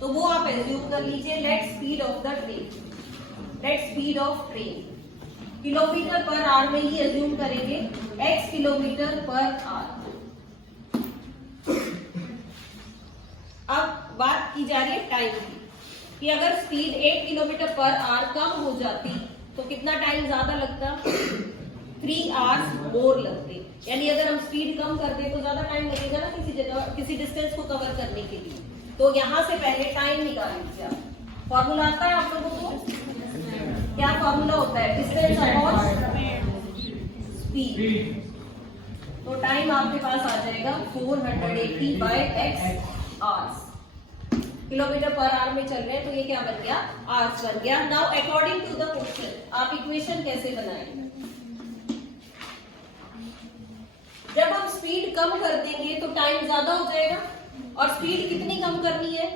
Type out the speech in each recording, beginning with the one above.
तो वो आप एज्यूम कर लीजिए। Let speed of the train, let speed of train kilometre पर आवर में ही एज्यूम करेंगे, x किलोमीटर पर आवर। अब बात की जा रही है टाइम की, कि अगर स्पीड 8 किलोमीटर पर आवर कम हो जाती तो कितना टाइम ज्यादा लगता, 3 आवर्स मोर लगते। यानी अगर हम स्पीड कम कर दें तो ज्यादा टाइम लगेगा ना किसी जगह, किसी डिस्टेंस को कवर करने के लिए। तो यहां से पहले टाइम निकाल लीजिए आप। फॉर्मूला आता है आप लोगों को? क्या फॉर्मूला होता है? Distance upon speed. तो टाइम आपके पास आ जाएगा 480 बाय x आवर्स। किलोमीटर पर आवर में चल रहे हैं तो ये क्या बन गया? आवर्स बन गया। Now according to the question आप इक्वेशन कैसे बनाएंगे? जब हम स्पीड कम कर देंगे तो टाइम ज्यादा हो जाएगा, और स्पीड कितनी कम करनी है?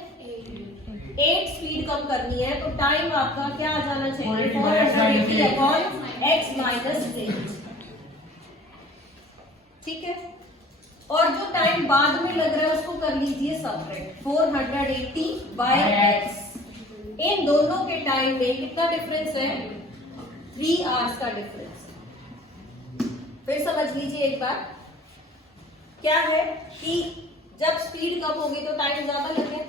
8 स्पीड कम करनी है, तो टाइम आपका क्या आ जाना चाहिए? 480 अपॉन x माइनस 8। ठीक है, और जो टाइम बाद में लग रहा है उसको कर लीजिए सब्ट्रैक्ट, 480 बाय x। इन दोनों के टाइम में कितना डिफरेंस है? 3 आवर्स का डिफरेंस। फिर समझ लीजिए एक बार, क्या है कि जब स्पीड कम होगी तो टाइम ज्यादा लगे।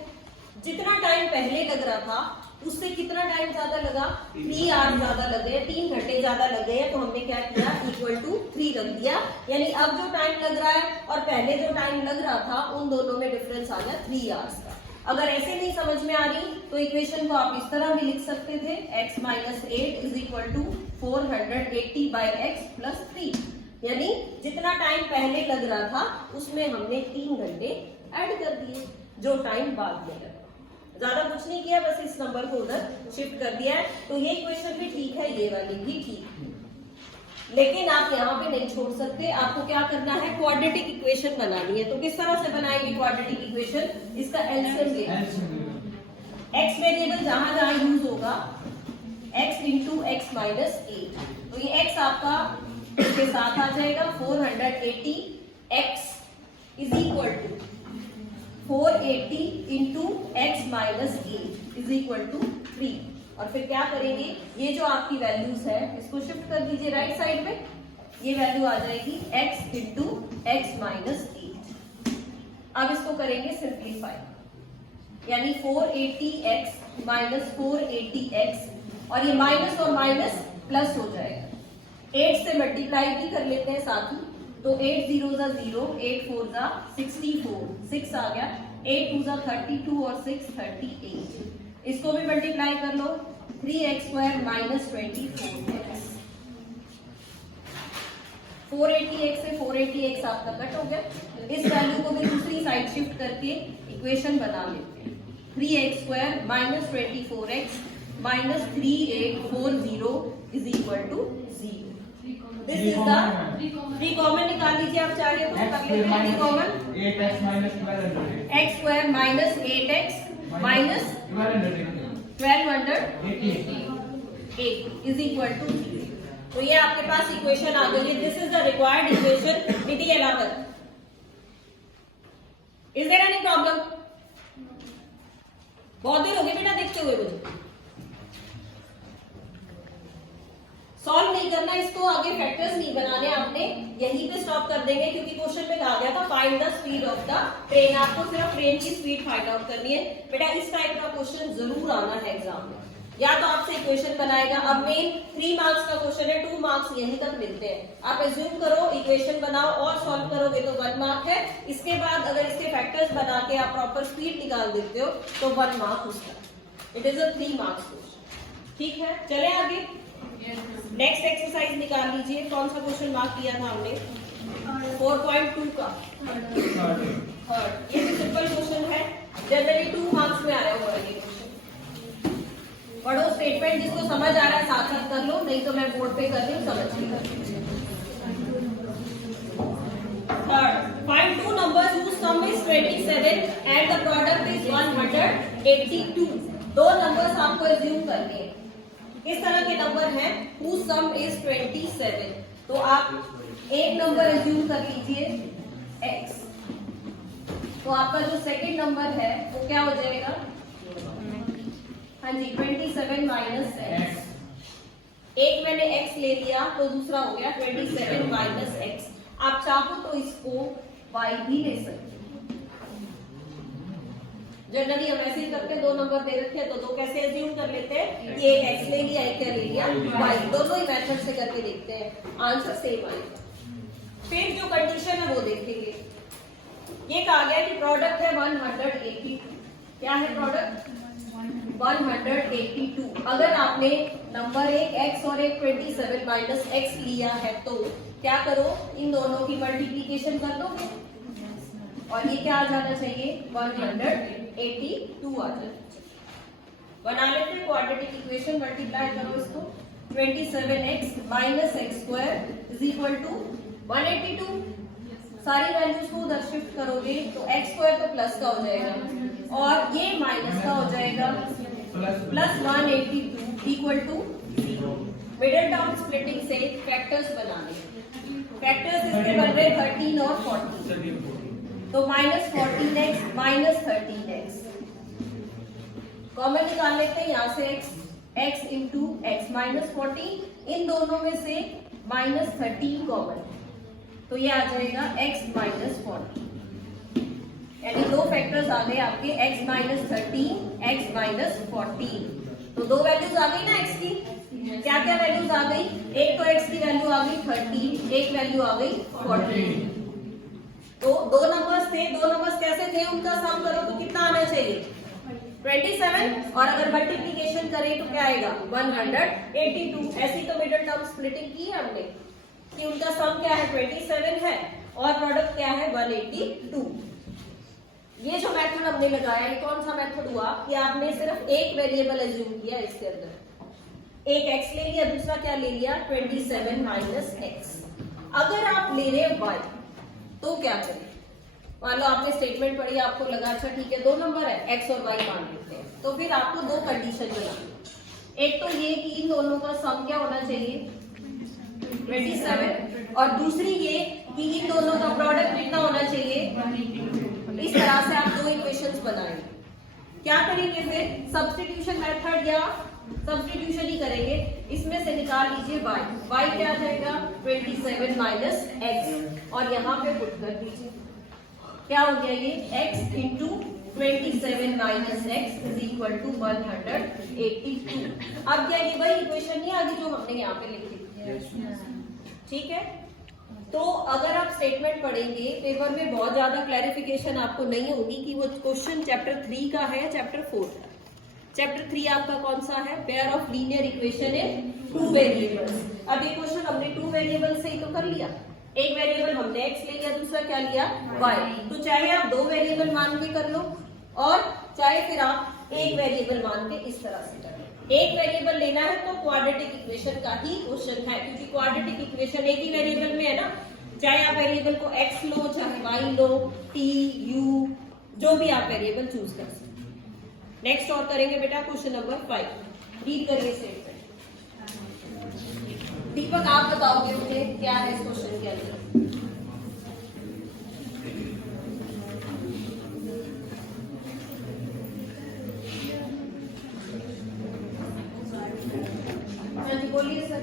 जितना टाइम पहले लग रहा था उससे कितना टाइम ज्यादा लगा? 3 आवर्स ज्यादा लगे, 3 घंटे ज्यादा लगे। तो हमने क्या किया? इक्वल टू 3 रख दिया। यानी अब जो टाइम लग रहा है और पहले जो टाइम लग रहा था उन दोनों में डिफरेंस आ गया 3 आवर्स का। अगर ऐसे नहीं समझ में आ रही तो इक्वेशन को आप इस तरह भी लिख सकते थे, x minus 8 is equal to 480 by x plus 3। यानी जितना टाइम पहले लग रहा था उसमें हमने 3 घंटे ऐड कर दिए, जो टाइम बाद में लगा। ज्यादा कुछ नहीं किया, बस इस नंबर को उधर शिफ्ट कर दिया है। तो ये इक्वेशन भी ठीक है, ये वाली भी ठीक है। लेकिन आप यहाँ पे नहीं छोड़ सकते, आपको क्या करना है? क्वाड्रेटिक इक्वेशन बनानी है। तो किस तरह से बनाएंगे क्वाड्रेटिक इक्वेशन? इसका एलसीएम लेंगे। एक्स वेरिएबल जहां जहां यूज होगा x इंटू एक्स माइनस 8, तो ये x आपका इसके साथ आ जाएगा 480 x is equal to 480 into x minus 8 is equal to 3। और फिर क्या करेंगे? ये जो आपकी वैल्यूज है इसको शिफ्ट कर दीजिए राइट साइड में। ये वैल्यू आ जाएगी x इंटू एक्स माइनस 8। अब इसको करेंगे सिंप्लीफाई, यानी 480x माइनस 480x, और ये माइनस और माइनस प्लस हो जाएगा। 8 से मल्टीप्लाई भी कर लेते हैं साथ ही, तो 8 0 जा 0, 8 4 जा 64, 6 आ गया, 8 2 जा 32 और 6 38। इसको भी मल्टीप्लाई कर लो, 3x square minus 24x। 480x से 480x आपका कट हो गया। इस वैल्यू को भी दूसरी साइड शिफ्ट करके इक्वेशन बना लेते हैं। 3x square minus 24x minus 3840 is equal to 0। This is the 3 common निकाल लीजिए आप चाहे तो कर लेते हैं। 3 common 8x minus 1200 x square minus 8x minus 1288 is equal to 0। तो ये आपके पास इक्वेशन आ गई है। This is the required equation with the allowance. Is there any problem? बहुत देर हो गई बेटा देखते हुए मुझे। सॉल्व नहीं करना इसको, आगे फैक्टर्स नहीं बनाने आपने, यहीं पे स्टॉप कर देंगे, क्योंकि क्वेश्चन में कहा गया था find the speed of the train. आपको सिर्फ ट्रेन की स्पीड फाइंड आउट करनी है। बेटा इस टाइप का क्वेश्चन जरूर आना है एग्जाम में। या तो आपसे इक्वेशन बनाएगा, अब मेन 3 मार्क्स का क्वेश्चन है, 2 मार्क्स यहीं तक मिलते हैं। आप एज्यूम करो, इक्वेशन बनाओ और सॉल्व करोगे तो 1 मार्क है। इसके बाद अगर इसके फैक्टर्स बना के आप प्रॉपर स्पीड निकाल देते हो तो 1 मार्क उसका। It is a 3 marks question. ठीक है, चले आगे। नेक्स्ट एक्सरसाइज निकाल लीजिए। कौन सा क्वेश्चन मार्क किया था हमने? 4.2 का थर्ड। ये भी सिंपल क्वेश्चन है, जनरली 2 मार्क्स में आया हुआ है ये क्वेश्चन। पढ़ो स्टेटमेंट, जिसको समझ आ रहा है साथ साथ कर लो, नहीं तो मैं बोर्ड पे कर रही हूँ, समझ के कर लीजिए। Third, find 2 numbers whose sum is 27 and the product is 182। 2 numbers आपको एज्यूम करने हैं। इस तरह के नंबर हैं whose sum is 27। तो आप एक नंबर एज्यूम कर लीजिए x, तो आपका जो सेकंड नंबर है वो क्या हो जाएगा मैंने x ले लिया तो दूसरा हो गया 27 माइनस एक्स। आप चाहो तो इसको y भी ले सकते हो। जनरली हम ऐसे ही करते हैं, 2 नंबर दे रखे हैं तो 2 कैसे एज्यूम कर लेते हैं कि एक x ले लिया, एक क्या ले लिया y। दोनों ही मेथड से करके देखते हैं, आंसर सेम आएगा। फिर जो कंडीशन है वो देखेंगे। ये कहा गया कि प्रोडक्ट है 182। क्या है प्रोडक्ट? 182। अगर आपने नंबर एक x और एक 27 माइनस एक्स लिया है तो क्या करो, इन दोनों की मल्टीप्लीकेशन कर दोगे और ये क्या आ जाना चाहिए 182 आ जाना चाहिए। बना लेते हैं क्वाड्रेटिक इक्वेशन, मल्टीप्लाई करो इसको 27x minus x square is equal to 182। सारी वैल्यूज को उधर शिफ्ट करोगे तो एक्स स्क्वायर तो प्लस का हो जाएगा और ये माइनस का हो जाएगा plus 182 equal to 0। Middle term splitting से फैक्टर्स बनाने, फैक्टर्स इसके बन रहे 13 और 14, तो minus 14x minus 13x common निकाल लेते हैं यहाँ से x इंटू एक्स माइनस 14, इन दोनों में से माइनस 13 कॉमन, तो ये आ जाएगा x माइनस 14, यानी 2 फैक्टर्स आ गए आपके x माइनस 13 x माइनस 14। तो 2 वैल्यूज आ गई ना x की, क्या क्या वैल्यूज आ गई? एक तो x की वैल्यू आ गई 13, एक वैल्यू आ गई 14। तो 2 नंबर्स थे, 2 नंबर्स कैसे थे उनका सम करो तो कितना आना चाहिए 27, और अगर मल्टीप्लीकेशन करें तो क्या आएगा 182। ऐसी तो मिडिल टर्म स्प्लिटिंग की है हमने कि उनका सम क्या है 27 है और प्रोडक्ट क्या है 182। ये जो मेथड हमने लगाया, ये कौन सा मेथड हुआ कि आपने सिर्फ एक वेरिएबल एज्यूम किया इसके अंदर, एक x ले लिया, दूसरा क्या ले लिया 27 माइनस एक्स। अगर आप ले रहे y तो क्या करें? मान लो आपने स्टेटमेंट पढ़ी, आपको लगा अच्छा ठीक है 2 नंबर है x और y मान लेते हैं, तो फिर आपको 2 कंडीशन बनानी। एक तो ये कि इन दोनों का सम क्या होना चाहिए 27, और दूसरी ये कि इन दोनों का प्रोडक्ट कितना होना चाहिए। इस तरह से आप 2 इक्वेशंस बनाएंगे। क्या करेंगे फिर? सब्स्टिट्यूशन मेथड या सब्स्टिट्यूशन ही करेंगे। इसमें से निकाल लीजिए y क्या आ जाएगा 27 माइनस एक्स और यहाँ पे पुट कर दीजिए, क्या हो गया ये x into 27 minus x is equal to 182। अब क्या ये वही इक्वेशन नहीं आ गई जो हमने यहाँ पे लिखी है, ठीक है। तो अगर आप स्टेटमेंट पढ़ेंगे पेपर में बहुत ज्यादा क्लैरिफिकेशन आपको नहीं होगी कि वो क्वेश्चन चैप्टर 3 का है चैप्टर 4 का। चैप्टर 3 आपका कौन सा है? Pair of linear equation in 2 variables. अब ये क्वेश्चन हमने 2 वेरिएबल से ही तो कर लिया, एक वेरिएबल हमने x ले लिया, दूसरा क्या लिया y। तो चाहे आप 2 वेरिएबल मान के कर लो और चाहे फिर आप एक वेरिएबल मान के इस तरह से कर लो। एक वेरिएबल लेना है तो क्वाड्रेटिक इक्वेशन का ही क्वेश्चन है, क्योंकि क्वाड्रेटिक इक्वेशन एक ही वेरिएबल में है ना, चाहे आप वेरिएबल को x लो चाहे y लो, t u जो भी आप वेरिएबल चूज कर सकते। नेक्स्ट और करेंगे बेटा क्वेश्चन नंबर 5। रीड करिए स्टेटमेंट। दीपक आप बताओगे मुझे क्या है इस क्वेश्चन के अंदर। हाँ जी बोलिए सर।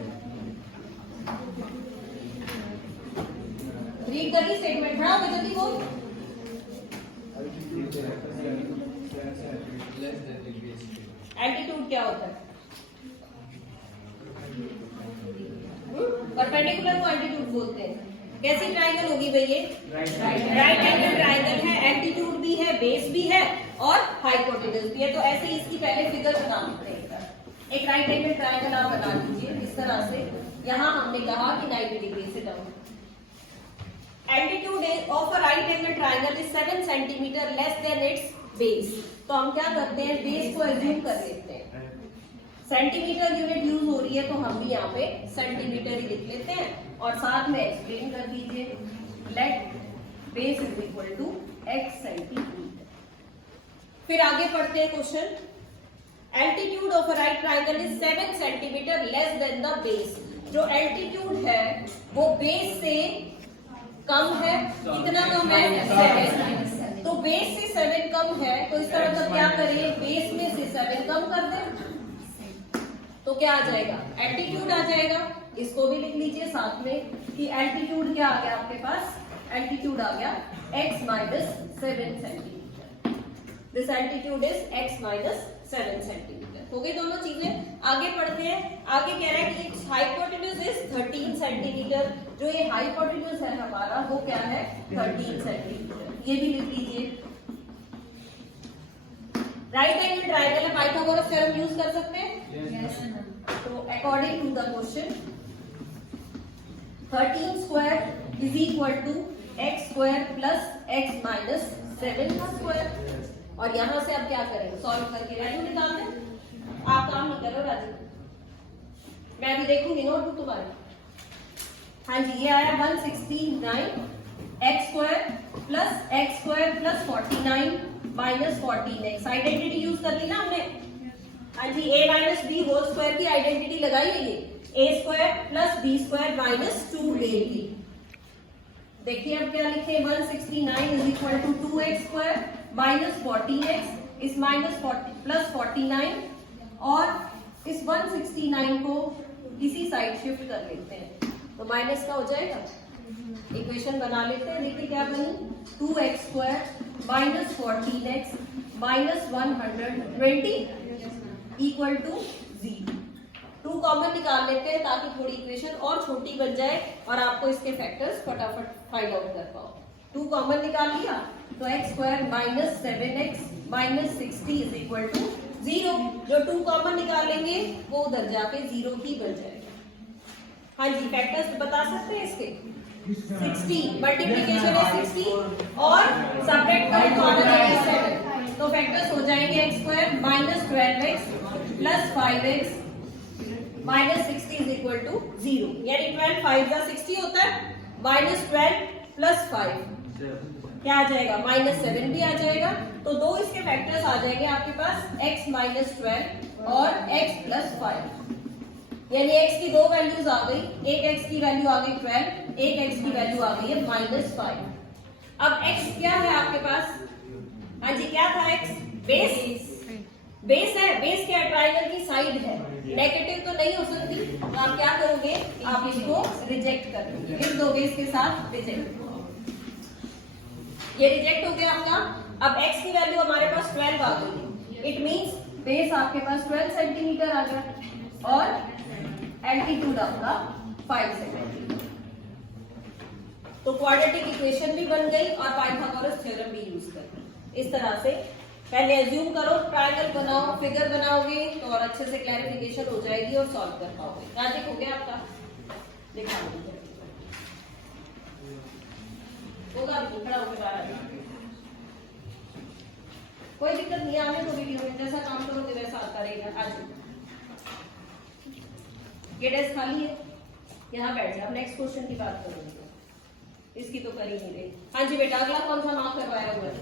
रीड करिए स्टेटमेंट, पढ़ाओगे जल्दी बोल। एल्टीट्यूड क्या होता है? परपेंडिकुलर को एल्टीट्यूड बोलते हैं। कैसी ट्राइंगल होगी भाई ये? राइट एंगल ट्राइंगल है, एल्टीट्यूड भी है, बेस भी है और हाइपोटेनस भी है। तो ऐसे ही इसकी पहले फिगर बना लेते हैं। एक राइट एंगल ट्राइंगल आप बना लीजिए इस तरह से। यहाँ हमने कहा कि 90 डिग्री से down. Altitude of a right angle triangle is 7 centimetre less then it's base. तो हम क्या करते हैं, बेस को एज्यूम कर लेते हैं। सेंटीमीटर यूनिट यूज हो रही है तो हम भी यहाँ पे सेंटीमीटर ही लिख लेते हैं और साथ में एक्सप्लेन कर दीजिए, let base is equal to x centimetre. फिर आगे पढ़ते हैं question. Altitude of a right triangle is 7 centimetre less than the base. जो एल्टीट्यूड है वो बेस से कम है, कितना कम है 7। तो बेस से 7 कम है तो इसका मतलब क्या करें, बेस में से 7 कम कर दें। तो क्या आ जाएगा, एल्टीट्यूड आ जाएगा। इसको भी लिख लीजिए साथ में कि एल्टीट्यूड क्या आ गया आपके पास, एल्टीट्यूड आ गया x minus 7 centimetre. This altitude is x minus 7 centimetre. हो गई दोनों चीजें। आगे पढ़ते हैं। आगे कह रहा है कि हाइपोटेन्यूज इज 13 सेंटीमीटर। जो ये हाइपोटेन्यूज है हमारा वो क्या है, 13 सेंटीमीटर। ये भी लिख लीजिए। राइट एंगल ट्रायंगल है, पाइथागोरस थ्योरम यूज कर सकते हैं। तो according to the question 13 square is equal to x square plus x minus 7 का स्क्वायर। और यहां से आप क्या करेंगे, सॉल्व करके वैल्यू निकाल दें। आप काम नहीं करो राजू, मैं अभी देखूंगी नोटबुक तुम्हारी। हाँ जी, ये आया 169 x square plus 49 minus 14x। Identity use कर ली ना हमने। हाँ जी, a minus B whole square की आइडेंटिटी लगाई है ये, a square plus B square minus 2ab। देखिए अब क्या लिखे, 169 is equal to 2x square minus 14x इस माइनस प्लस 49 और इस 169 को इसी साइड शिफ्ट कर लेते हैं तो माइनस का हो जाएगा। इक्वेशन बना लेते हैं। देखिए क्या बनी, 2x square minus 14x minus 120 equal to 0। 2 common निकाल लेते हैं ताकि थोड़ी इक्वेशन और छोटी बन जाए और आपको इसके फैक्टर्स फटाफट फाइंड आउट कर पाओ। 2 कॉमन निकाल लिया तो x square minus 7x minus 60 is equal to 0। जो 2 कॉमन निकालेंगे वो उधर जाके 0 ही बन जाएगा। हाँ जी, फैक्टर्स बता सकते हैं इसके, 60 मल्टीप्लीकेशन है 60 और सब्ट्रैक्ट करें कॉमन है 7। तो फैक्टर्स हो जाएंगे x square minus 12x plus 5x minus 60 is equal to 0। यानी 12 5 का 60 होता है, माइनस 12 प्लस 5 क्या आ जाएगा, माइनस 7 भी आ जाएगा। तो 2 इसके फैक्टर्स आ जाएंगे आपके पास, x माइनस 12 और x प्लस 5। यानी x की 2 वैल्यूज आ गई, एक x की वैल्यू आ गई 12, एक x की वैल्यू आ गई है माइनस 5। अब x क्या है आपके पास, हाँ जी क्या था x, बेस है। बेस क्या, ट्रायंगल की साइड है, नेगेटिव तो नहीं हो सकती। तो आप क्या करोगे, आप इसको रिजेक्ट कर दोगे, लिख दोगे इसके साथ रिजेक्ट। ये रिजेक्ट हो गया आपका। अब x की वैल्यू हमारे पास 12 आ गई, इट मींस बेस आपके पास 12 सेंटीमीटर आ गया और एल्टीट्यूड आपका 5 सेंटीमीटर। तो क्वाड्रेटिक इक्वेशन भी बन गई और पाइथागोरस थ्योरम भी यूज कर। इस तरह से पहले एज्यूम करो, ट्रायंगल बनाओ, फिगर बनाओगे तो और अच्छे से क्लैरिफिकेशन हो जाएगी और सॉल्व कर पाओगे। राजिक हो गया आपका, दिखा दीजिए होगा, खड़ा होकर बाहर। कोई दिक्कत नहीं, आने तो वीडियो में जैसा काम करोगे वैसा आता रहेगा। आज ये डेस्क खाली है, यहाँ बैठ जाओ, नेक्स्ट क्वेश्चन की बात करोगे। इसकी तो कर ही नहीं रही। हाँ जी बेटा, अगला कौन सा मार्क करवाया हुआ है?